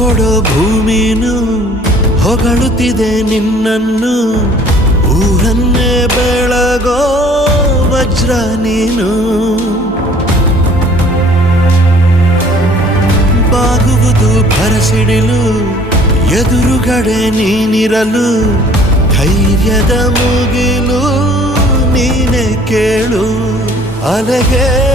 ಕೊಡೋ ಭೂಮಿನು ಹೊಗಳುತ್ತಿದೆ ನಿನ್ನನ್ನು, ಊರನ್ನೇ ಬೆಳಗೋ ವಜ್ರ ನೀನು. ಬಾಗುವುದು ಭರಸಿಡಿಲು, ಎದುರುಗಡೆ ನೀನಿರಲು, ಧೈರ್ಯದ ಮುಗಿಲು ನೀನೆ ಕೇಳು. ಅಲೆಗೆ